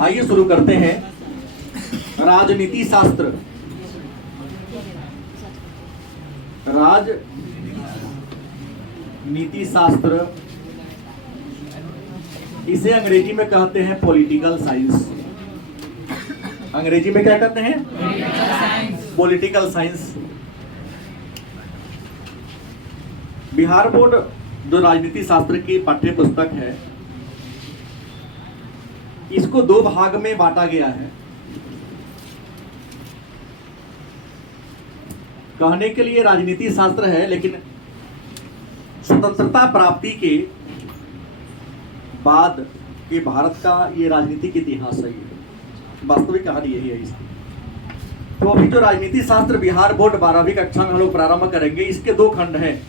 आइए शुरू करते हैं। राजनीति शास्त्र, राजनीति शास्त्र, इसे अंग्रेजी में कहते हैं पॉलिटिकल साइंस। अंग्रेजी में क्या कहते हैं? Political science. बिहार बोर्ड जो राजनीति शास्त्र की पाठ्य पुस्तक है, इसको दो भाग में बांटा गया है। कहने के लिए राजनीति शास्त्र है, लेकिन स्वतंत्रता प्राप्ति के बाद के भारत का ये राजनीतिक इतिहास है। वास्तविक कहानी यही है इसकी। तो अभी जो राजनीति शास्त्र बिहार बोर्ड 12वीं कक्षा में हम लोग प्रारंभ करेंगे, इसके दो खंड हैं।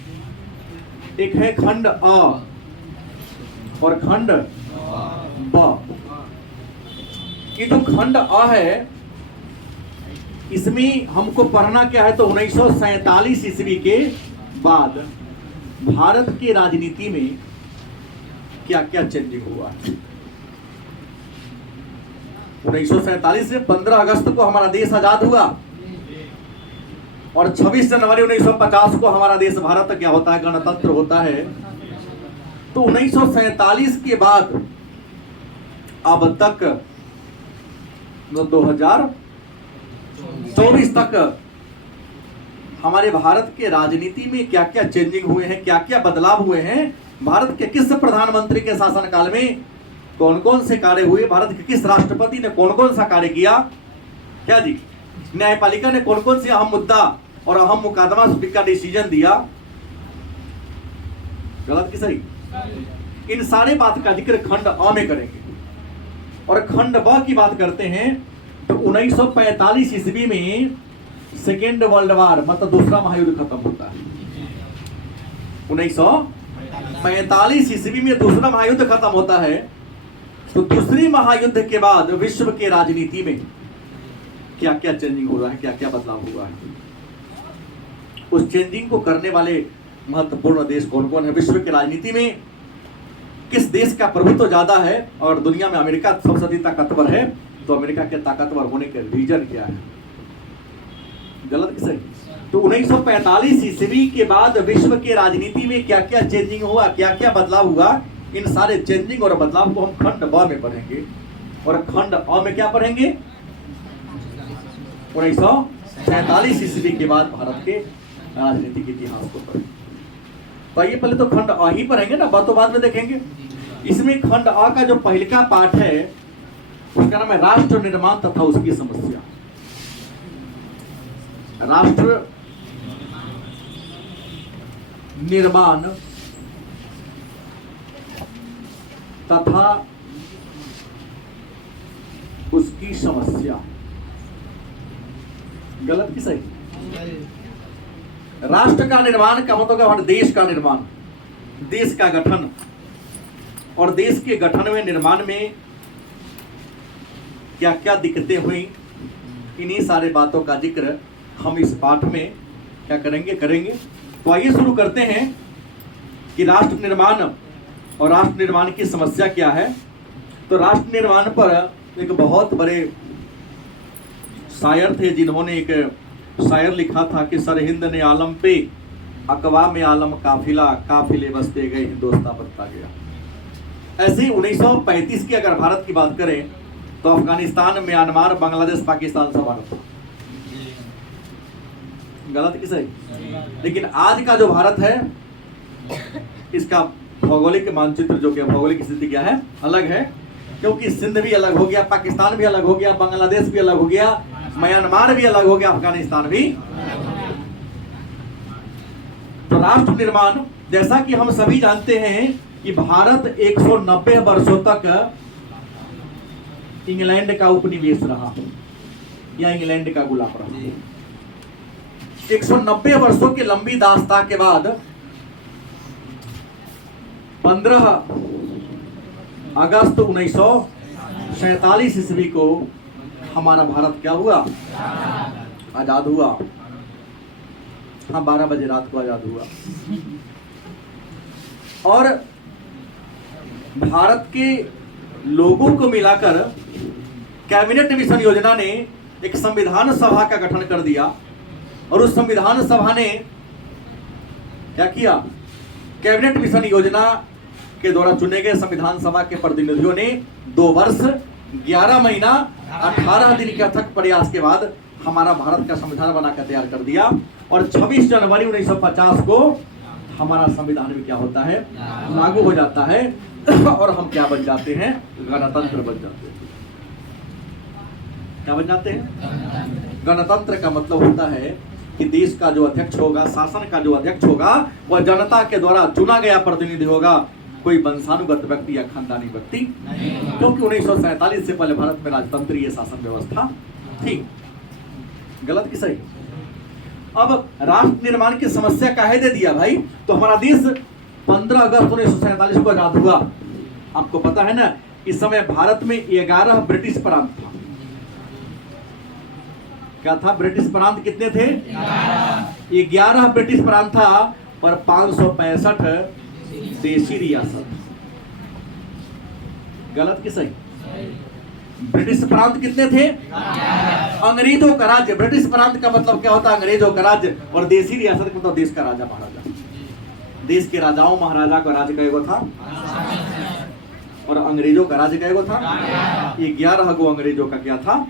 एक है खंड अ और खंड ब। ये जो खंड अ है, इसमें हमको पढ़ना क्या है? तो 1947 ईस्वी के बाद भारत की राजनीति में क्या क्या चेंजिंग हुआ है। 1947 में 15 अगस्त को हमारा देश आजाद हुआ और 26 जनवरी 1950 को हमारा देश भारत क्या होता है? गणतंत्र होता है। तो 1947 के बाद अब तक 2024 तक हमारे भारत के राजनीति में क्या क्या चेंजिंग हुए हैं, क्या क्या बदलाव हुए हैं, भारत के किस प्रधानमंत्री के शासनकाल में कौन कौन से कार्य हुए, भारत के किस राष्ट्रपति ने कौन कौन सा कार्य किया, क्या जी, न्यायपालिका ने कौन कौन से अहम मुद्दा और अहम मुकदमा का डिसीजन दिया, गलत की सही, इन सारे बात का जिक्र खंड अ में करेंगे। और खंड ब की बात करते हैं तो 1945 ईस्वी में सेकेंड वर्ल्ड वार मतलब दूसरा महायुद्ध खत्म होता है। 1945 ईस्वी में दूसरा महायुद्ध खत्म होता है। तो दूसरे महायुद्ध के बाद विश्व के राजनीति में क्या क्या चेंजिंग हो रहा है, क्या क्या बदलाव हुआ है, उस चेंजिंग को करने वाले महत्वपूर्ण देश कौन कौन है, विश्व की राजनीति में किस देश का प्रभुत्व ज्यादा है, और दुनिया में अमेरिका सबसे अधिक ताकतवर है, तो अमेरिका के ताकतवर होने के रीजन क्या है, गलत की सही। तो 1945 ईस्वी के बाद विश्व के राजनीति में क्या क्या चेंजिंग हुआ, क्या क्या बदलाव हुआ, इन सारे चेंजिंग और बदलाव को हम खंड ब में पढ़ेंगे। और खंड अ में क्या पढ़ेंगे? 1947 ईस्वी के बाद भारत के राजनीतिक इतिहास को पढ़ेंगे। तो आइए पहले तो खंड अ ही पढ़ेंगे ना, ब तो बाद में देखेंगे। इसमें खंड अ का जो पहले का पाठ है उसका नाम है राष्ट्र निर्माण तथा उसकी समस्या। राष्ट्र निर्माण तथा उसकी समस्या, गलत की सही। राष्ट्र का निर्माण का मतलब हमारे देश का निर्माण, देश का गठन, और देश के गठन में निर्माण में क्या क्या दिक्कतें हुई, इन्हीं सारे बातों का जिक्र हम इस पाठ में क्या करेंगे। तो आइए शुरू करते हैं कि राष्ट्र निर्माण और राष्ट्र निर्माण की समस्या क्या है। तो राष्ट्र निर्माण पर एक बहुत बड़े शायर थे जिन्होंने एक शायर लिखा था कि सरहिंद ने आलम पे अकवाम आलम काफिला, काफिले बसते गए हिंदुस्तान बनता गया। ऐसे ही 1935 की अगर भारत की बात करें तो अफगानिस्तान, म्यांमार, बांग्लादेश, पाकिस्तान सब भारत था, गलत की सही। लेकिन आज का जो भारत है इसका भौगोलिक मानचित्र जो कि भौगोलिक स्थिति क्या है, अलग है, क्योंकि सिंध भी अलग हो गया, पाकिस्तान भी अलग हो गया, बांग्लादेश भी अलग हो गया, म्यांमार भी अलग हो गया, अफगानिस्तान भी। तो राष्ट्र निर्माण, जैसा कि हम सभी जानते हैं कि भारत 190 वर्षों तक इंग्लैंड का उपनिवेश रहा या इंग्लैंड का गुलाम रहा। 190 वर्षों की लंबी दास्तां के बाद 15 अगस्त 1947 ईस्वी को हमारा भारत क्या हुआ? आजाद हुआ। हाँ, 12 बजे रात को आजाद हुआ। और भारत के लोगों को मिलाकर कैबिनेट मिशन योजना ने एक संविधान सभा का गठन कर दिया और उस संविधान सभा ने क्या किया, कैबिनेट मिशन योजना के द्वारा चुने गए संविधान सभा के प्रतिनिधियों ने 2 वर्ष 11 महीना 18 दिन के अथक प्रयास के बाद हमारा भारत का संविधान बनाकर तैयार कर दिया और 26 जनवरी 1950 को हमारा संविधान भी क्या होता है, लागू हो जाता है और हम क्या बन जाते हैं, गणतंत्र बन जाते हैं। क्या बन जाते हैं? गणतंत्र का मतलब होता है कि देश का जो अध्यक्ष होगा, शासन का जो अध्यक्ष होगा, वह जनता के द्वारा चुना गया प्रतिनिधि होगा, कोई वंशानुगत व्यक्ति या खानदानी व्यक्ति, क्योंकि 1947 से पहले भारत में राजतंत्रीय शासन व्यवस्था थी। गलत कि सही? अब राष्ट्र निर्माण की समस्या काहे दे दिया भाई? तो हमारा देश 15 अगस्त 1947 को आजाद हुआ। आपको पता है ना, इस समय भारत में 11 ब्रिटिश प्रांत था। क्या था? ब्रिटिश प्रांत कितने थे? 11 ब्रिटिश प्रांत था और 565 देशी रियासत। गलत कि सही? ब्रिटिश प्रांत कितने थे? अंग्रेजों का राज्य। ब्रिटिश प्रांत का मतलब क्या होता है? अंग्रेजों का राज्य। और देशी रियासत का मतलब देश का राजा महाराजा। देश के राजाओं महाराजा का राज्य कएगो था और अंग्रेजों का राज्य कएगो था? 11 गो अंग्रेजों का क्या था?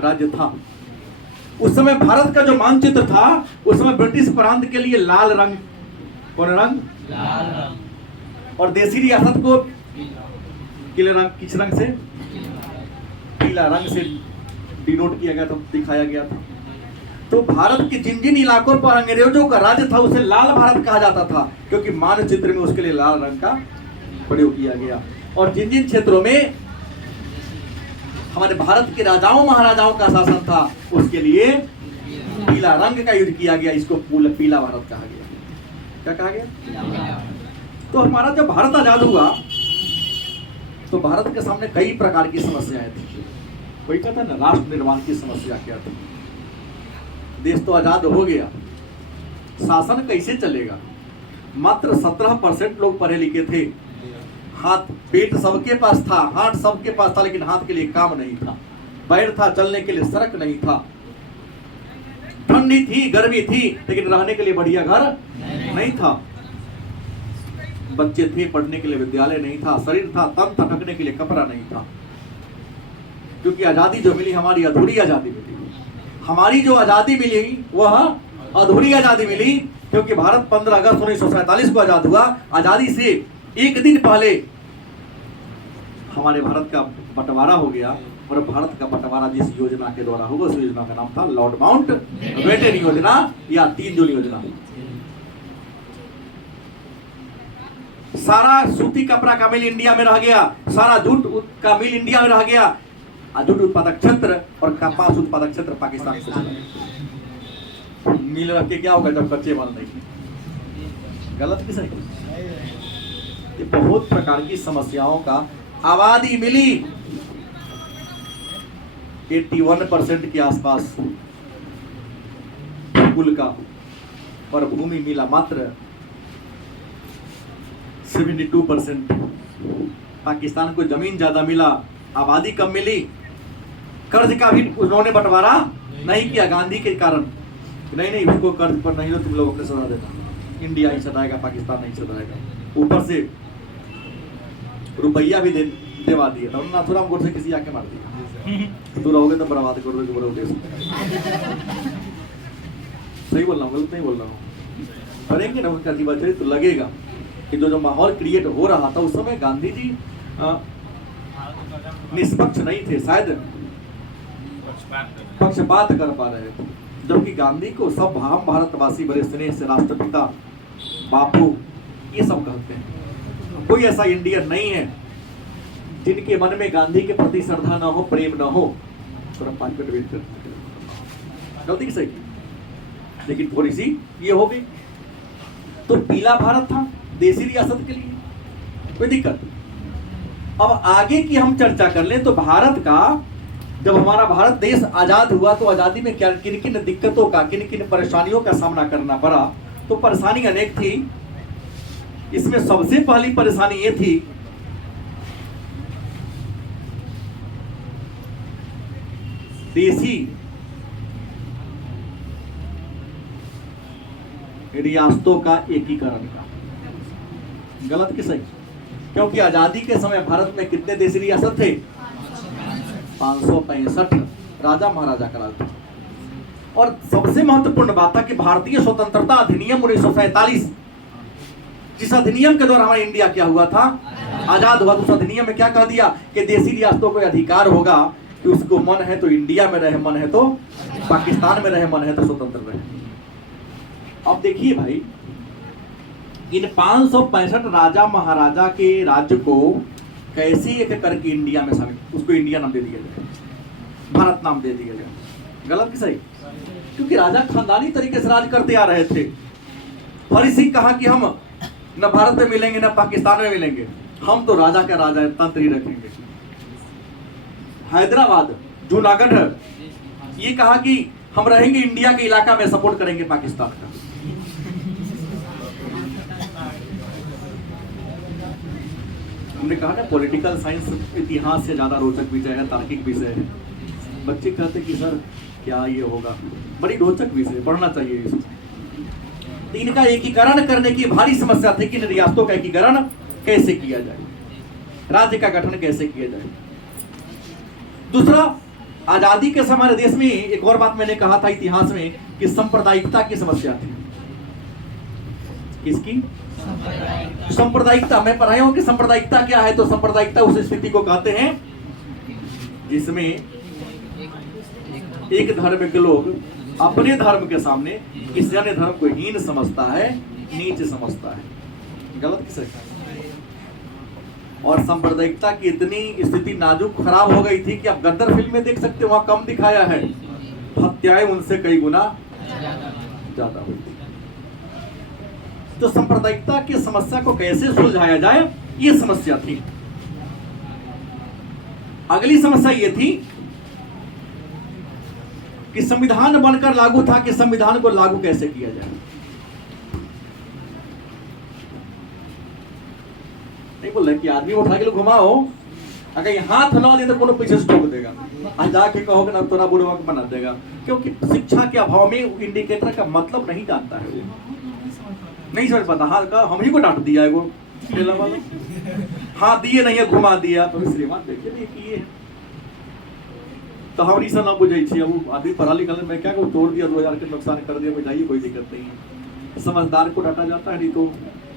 राज्य था। उस समय भारत का जो मानचित्र था, उस समय ब्रिटिश प्रांत के लिए लाल रंग, कौन रंग? लाल रंग। और देशी रियासत को किस रंग से? पीला रंग से डिनोट किया गया था, दिखाया गया था। तो भारत के जिन जिन इलाकों पर अंग्रेजों का राज्य था उसे लाल भारत कहा जाता था, क्योंकि मानचित्र में उसके लिए लाल रंग का प्रयोग किया गया। और जिन जिन क्षेत्रों में हमारे भारत के राजाओं महाराजाओं का शासन था, उसके लिए पीला रंग का यूज किया गया। इसको पीला भारत कहा गया। क्या कहा गया? तो हमारा जब भारत आजाद हुआ तो भारत के सामने कई प्रकार की समस्याएं थी। कोई कहता है ना, राष्ट्र निर्माण की समस्या क्या थी? देश तो आजाद हो गया, शासन कैसे चलेगा? मात्र 17% लोग पढ़े लिखे थे। हाथ पेट सबके पास था, हाथ सबके पास था, लेकिन हाथ के लिए काम नहीं था। पैर था, चलने के लिए सड़क नहीं था। ठंडी थी, गर्मी थी, लेकिन रहने के लिए बढ़िया घर नहीं था। बच्चे थे, पढ़ने के लिए विद्यालय नहीं था। शरीर था, तन था, ढकने के लिए कपड़ा नहीं था। क्योंकि आजादी जो मिली, हमारी अधूरी आजादी मिली। हमारी जो आजादी मिली वह अधूरी आजादी मिली, क्योंकि भारत 15 अगस्त 1947 को आजाद हुआ। आजादी से एक दिन पहले हमारे भारत का बंटवारा हो गया और भारत का बंटवारा जिस योजना के द्वारा होगा, उस योजना का नाम था लॉर्ड माउंटबेटन योजना या 3 जून योजना। सारा सूती कपड़ा का मिल इंडिया में रह गया, सारा जूट का मिल इंडिया में रह गया। जूट उत्पादक क्षेत्र और कपास उत्पादक क्षेत्र पाकिस्तान को चला। मिल रख के क्या होगा जब कच्चे माल नहीं? गलत कि सही? ये बहुत प्रकार की समस्याओं का आबादी मिली 81% के आसपास कुल का, और भूमि मिला मात्र 72%। पाकिस्तान को जमीन ज्यादा मिला, आबादी कम मिली। कर्ज का भी उन्होंने बंटवारा नहीं किया गांधी के कारण। नहीं उसको कर्ज पर नहीं, तुम लोग अपने सजा देना, इंडिया ही सदाएगा, पाकिस्तान नहीं सदाएगा। ऊपर से रुपया भी देवा दिया था। नाथुराम गोडसे किसी आके मार दिया, तू रहोगे तो बर्बाद कर दोगे पूरे देश। सही बोल रहा हूँ, गलत नहीं बोल रहा हूँ? करेंगे ना उनका जीवन चरित्र, तो लगेगा कि जो माहौल क्रिएट हो रहा था उस समय गांधी जी निष्पक्ष नहीं थे, शायद पक्षपात कर पा रहे थे। जबकि गांधी को सब हम भारतवासी बड़े स्नेह से राष्ट्रपिता, बापू ये सब कहते हैं। कोई ऐसा इंडियन नहीं है जिनके मन में गांधी के प्रति श्रद्धा ना हो, प्रेम ना हो। थोड़ा 5 मिनट वेट कर, गलती सही, लेकिन थोड़ी सी ये हो गई। तो पीला भारत था देशी रियासत के लिए, कोई दिक्कत। अब आगे की हम चर्चा कर लें तो भारत का, जब हमारा भारत देश आजाद हुआ तो आजादी में क्या किन किन दिक्कतों का, किन किन परेशानियों का सामना करना पड़ा। तो परेशानी अनेक थी। इसमें सबसे पहली परेशानी ये थी देसी रियासतों का एकीकरण का। गलत कि सही? क्योंकि आजादी के समय भारत में कितने देसी रियासत थे? 565 राजा महाराजा का राज था। और सबसे महत्वपूर्ण बात था कि भारतीय स्वतंत्रता अधिनियम 1947, जिस अधिनियम के द्वारा हमारा इंडिया क्या हुआ था? आजाद हुआ। तो उस अधिनियम में क्या कह दिया कि देसी रियासतों को अधिकार होगा कि उसको मन है तो इंडिया में रहे, मन है तो पाकिस्तान में रहे, मन है तो स्वतंत्र रहे। अब देखिए भाई, इन 565 राजा महाराजा के राज्य को कैसे एक करके इंडिया में शामिल, उसको इंडिया नाम दे दिया जाए, भारत नाम दे दिया जाए। गलत कि सही? क्योंकि राजा खानदानी तरीके से राज करते आ रहे थे। हरि सिंह कहा कि हम न भारत में मिलेंगे न पाकिस्तान में मिलेंगे, हम तो राजा का राजा तंत्र ही रखेंगे। हैदराबाद, जूनागढ़ ये कहा कि हम रहेंगे इंडिया के इलाका में, सपोर्ट करेंगे पाकिस्तान का। हमने कहा ना पॉलिटिकल साइंस इतिहास से ज्यादा रोचक विषय है, तार्किक विषय है। बच्चे कहते कि सर क्या ये होगा, बड़ी रोचक विषय, पढ़ना चाहिए इसको। तो इनका एकीकरण करने की भारी समस्या थी कि इन रियासतों का एकीकरण कैसे किया जाए, राज्य का गठन कैसे किया जाए। दूसरा, आजादी के समय हमारे देश में एक और बात मैंने कहा था इतिहास में कि सांप्रदायिकता की समस्या थी। किसकी? सांप्रदायिकता। मैं पढ़ाया हूं कि सांप्रदायिकता क्या है। तो सांप्रदायिकता उस स्थिति को कहते हैं जिसमें एक धर्म के लोग अपने धर्म के सामने किसी अन्य धर्म को हीन समझता है, नीच समझता है। गलत कि सही? और सांप्रदायिकता की इतनी स्थिति नाजुक खराब हो गई थी कि आप गद्दार फिल्म में देख सकते हो, वहां कम दिखाया है, हत्याएं उनसे कई गुना ज्यादा हुई थी। तो सांप्रदायिकता की समस्या को कैसे सुलझाया जाए, ये समस्या थी। अगली समस्या ये थी कि संविधान बनकर लागू था कि संविधान को लागू कैसे किया जाए। नहीं बोल रहे कि आदमी उठा के लोग घुमाओ, अगर ये हाथ हिला दे तो कोनो पीछे से ठोक देगा, आज जाके कहोगे ना तोरा बुढ़वा को बना देगा। क्योंकि शिक्षा के अभाव में इंडिकेटर का मतलब नहीं जानता है, नहीं समझ पाता। हाँ का हम ही को डांट दिया है वो ठेला वाला, हाँ दिए नहीं है, घुमा दिया। तो इसलिए बात देखिए नहीं किए तो हमारी से ना बुझे छे। अब आदमी पढ़ा लिखा मैं क्या कहूँ, तोड़ दिया 2000 के नुकसान कर दिया, बुझाइए कोई दिक्कत नहीं है। समझदार को डांटा जाता है, नहीं तो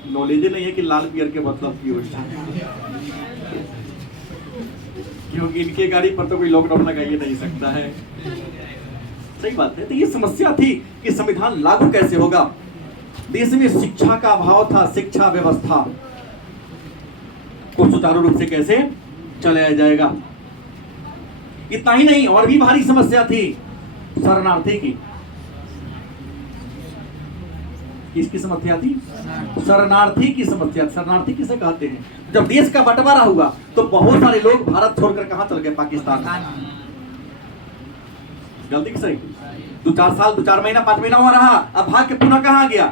नॉलेज नहीं है कि लाल पियर के मतलब की होता है। क्योंकि इनके गाड़ी पर तो कोई लॉकडाउन लगाइए नहीं सकता है। सही बात है। तो ये समस्या थी कि संविधान लागू कैसे होगा। देश में शिक्षा का अभाव था, शिक्षा व्यवस्था को सुचारू रूप से कैसे चलाया जाएगा। इतना ही नहीं, और भी भारी समस्या थी शरणार्थी की। किसकी समस्या थी? शरणार्थी की समस्या। शरणार्थी किसे कहते हैं? जब देश का बंटवारा हुआ तो बहुत सारे लोग भारत छोड़कर कहां चल गए? पाकिस्तान। गलती की सही? 2-4 साल, 2-4 महीना, 5 महीना वहां रहा, अब भाग के पुनः कहां गया?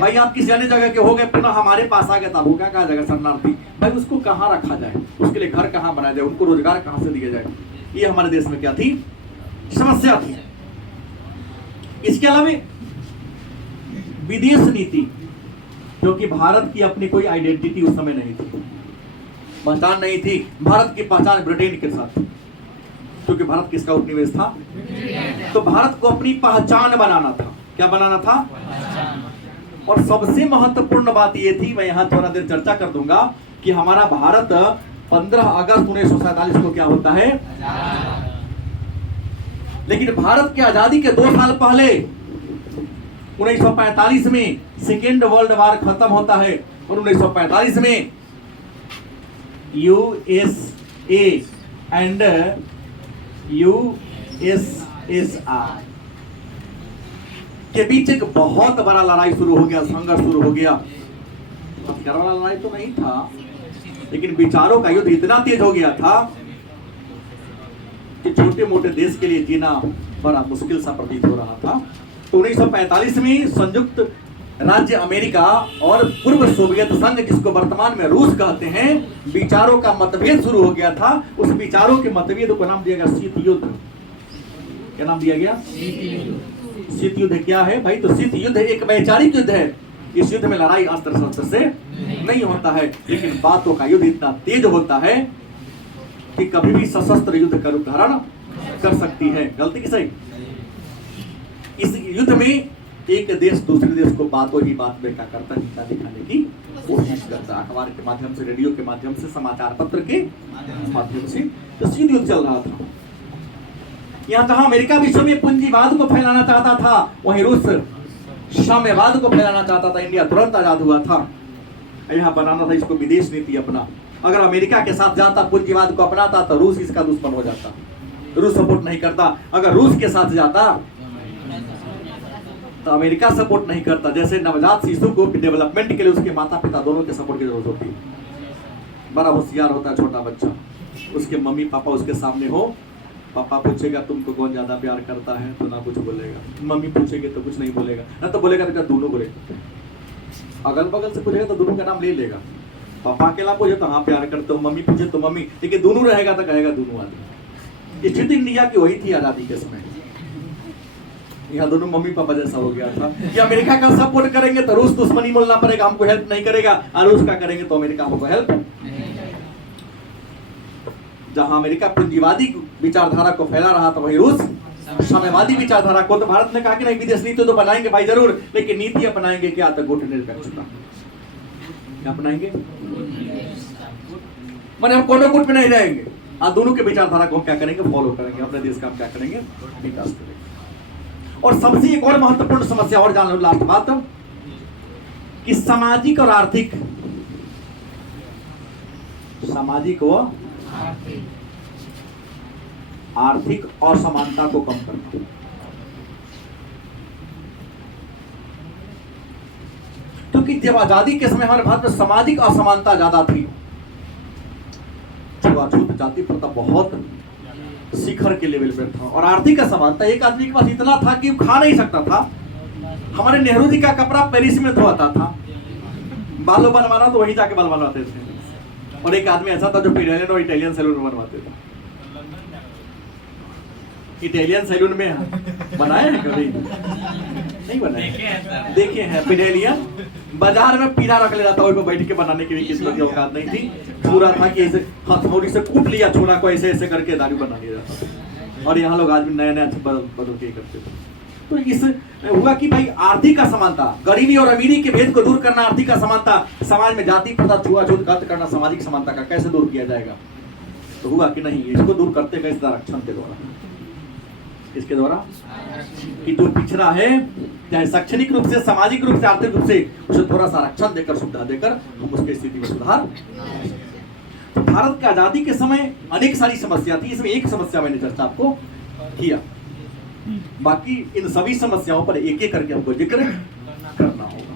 भाई आप किसी अन्य जगह के हो गए, पुनः हमारे पास आ गए, तब वो क्या कहा जाएगा? शरणार्थी। भाई उसको कहां रखा जाए, उसके लिए घर कहां बनाया जाए, उनको रोजगार कहां से दिया जाए, ये हमारे देश में क्या थी? समस्या थी। इसके अलावा विदेश नीति, क्योंकि भारत की अपनी कोई आइडेंटिटी उस समय नहीं थी, पहचान नहीं थी। भारत की पहचान ब्रिटेन के साथ, क्योंकि भारत किसका उपनिवेश था? तो भारत को अपनी पहचान बनाना था। क्या बनाना था? और सबसे महत्वपूर्ण बात यह थी, मैं यहां थोड़ा देर चर्चा कर दूंगा, कि हमारा भारत 15 अगस्त 1947 को क्या होता है? लेकिन भारत की आजादी के 2 साल पहले 1945 में सेकेंड वर्ल्ड वॉर खत्म होता है, और 1945 में यूएसए एंड यूएसएसआर के बीच एक बहुत बड़ा लड़ाई शुरू हो गया, संघर्ष शुरू हो गया। हथियार वाला लड़ाई तो नहीं था, लेकिन विचारों का युद्ध इतना तेज हो गया था कि छोटे मोटे देश के लिए जीना बड़ा मुश्किल सा प्रतीत हो रहा था। तो 1945 में संयुक्त राज्य अमेरिका और पूर्व सोवियत संघ, जिसको वर्तमान में रूस कहते हैं, विचारों का मतभेद शुरू हो गया था। उस विचारों के मतभेद को नाम दिया गया शीत युद्ध। क्या नाम दिया गया? शीत युद्ध क्या है भाई? तो शीत युद्ध एक वैचारिक युद्ध है। इस युद्ध में लड़ाई अस्त्र शस्त्र से नहीं होता है, लेकिन बातों का युद्ध इतना तेज होता है कि कभी भी सशस्त्र युद्ध का रूप धारण कर सकती है। गलती की सही? इस युद्ध में एक देश दूसरे देश को बातों ही बात में क्या करता है, नीचा दिखाने की कोशिश करता है। अखबार के माध्यम से, रेडियो के माध्यम से, समाचार पत्र के माध्यम से तो शीत युद्ध चल रहा था। यहाँ जहां अमेरिका विश्व में पूंजीवाद को फैलाना चाहता था, वहीं रूस साम्यवाद को फैलाना चाहता था। इंडिया तुरंत आजाद हुआ था। यहाँ बनाना था इसको विदेश नीति अपना। अगर अमेरिका के साथ जाता, पूंजीवाद को अपनाता, तो रूस इसका दुश्मन हो जाता। रूस सपोर्ट नहीं करता। अगर रूस के साथ जाता तो अमेरिका सपोर्ट नहीं करता। जैसे नवजात शिशु को डेवलपमेंट के लिए उसके माता पिता दोनों के सपोर्ट की जरूरत होती है। बड़ा होशियार होता है छोटा बच्चा, उसके मम्मी पापा उसके सामने हो, पापा पूछेगा तुमको कौन ज्यादा प्यार करता है, तो ना कुछ बोलेगा। मम्मी पूछेगी तो कुछ नहीं बोलेगा, ना तो बोलेगा बेटा दोनों बोलेगा। अगल बगल से पूछेगा तो दोनों का नाम ले लेगा। पापा अकेला पूछे तो हाँ प्यार करते हो, मम्मी पूछे तो मम्मी, लेकिन दोनों रहेगा तो कहेगा दोनों आदमी। स्थिति इंडिया की वही थी आजादी के समय। यहाँ दोनों मम्मी पापा जैसा हो गया था कि अमेरिका का सपोर्ट करेंगे तो रूस दुश्मनी बोलना पड़ेगा, हमको हेल्प नहीं करेगा, और रूस का करेंगे तो अमेरिका हमको हेल्प। जहां अमेरिका पूंजीवादी विचारधारा को फैला रहा था, वही रूस साम्यवादी विचारधारा को। तो भारत ने कहा कि नहीं, विदेश नीति तो बनाएंगे भाई जरूर, लेकिन नीति अपनाएंगे क्या? तो गुटनिरपेक्षता। क्या अपनाएंगे? माने हम कोनो गुट में नहीं रहेंगे, और दोनों के विचारधारा को हम क्या करेंगे? फॉलो करेंगे। अपने देश का हम क्या करेंगे? विकास करेंगे। और सबसे एक और महत्वपूर्ण समस्या और जान लो, लास्ट बात, कि सामाजिक और आर्थिक, सामाजिक व आर्थिक असमानता को कम करना। क्योंकि जब आजादी के समय हमारे भारत में सामाजिक असमानता ज्यादा थी, छुआछूत जाति प्रथा बहुत शिखर के लेवल पर था, और आर्थिक असमानता, एक आदमी के पास इतना था कि खा नहीं सकता था। हमारे नेहरू जी का कपड़ा पेरिस में धोता था, बालों बनवाना तो वहीं जाके बाल बनवाते थे। और एक आदमी ऐसा था जो इटालियन और इटालियन सैलून में बनवाते थे। इटालियन सैलून में बनाए हैं कभी? नहीं बनाए, देखे हैं। इटालियन बाजार में पीला रख ले जाता, वही पे बैठ के बनाने की भी किसी की औकात नहीं थी। पूरा था कि ऐसे हथौड़ी से कूट लिया छोरा को, ऐसे ऐसे करके दारू बना लिया जाता। और यहाँ लोग आज भी नए नए बदल के करते थे। तो इस हुआ कि भाई आर्थिक असमानता, गरीबी और अमीरी के भेद को दूर करना, आर्थिक असमानता, समाज में जाति प्रथा छुआछूत खत्म करना, सामाजिक समानता का कैसे दूर किया जाएगा? तो हुआ कि नहीं, इसको दूर करते गए आरक्षण के द्वारा। इसके द्वारा कि जो पिछड़ा है, चाहे शैक्षणिक रूप से, सामाजिक रूप से, आर्थिक रूप से, उसे थोड़ा सा आरक्षण देकर, सुविधा देकर हम उसकी स्थिति में सुधार। तो भारत की आजादी के समय अनेक सारी समस्या थी, इसमें एक समस्या मैंने चर्चा आपको किया। बाकी इन सभी समस्याओं पर एक एक करके हमको जिक्र करना होगा।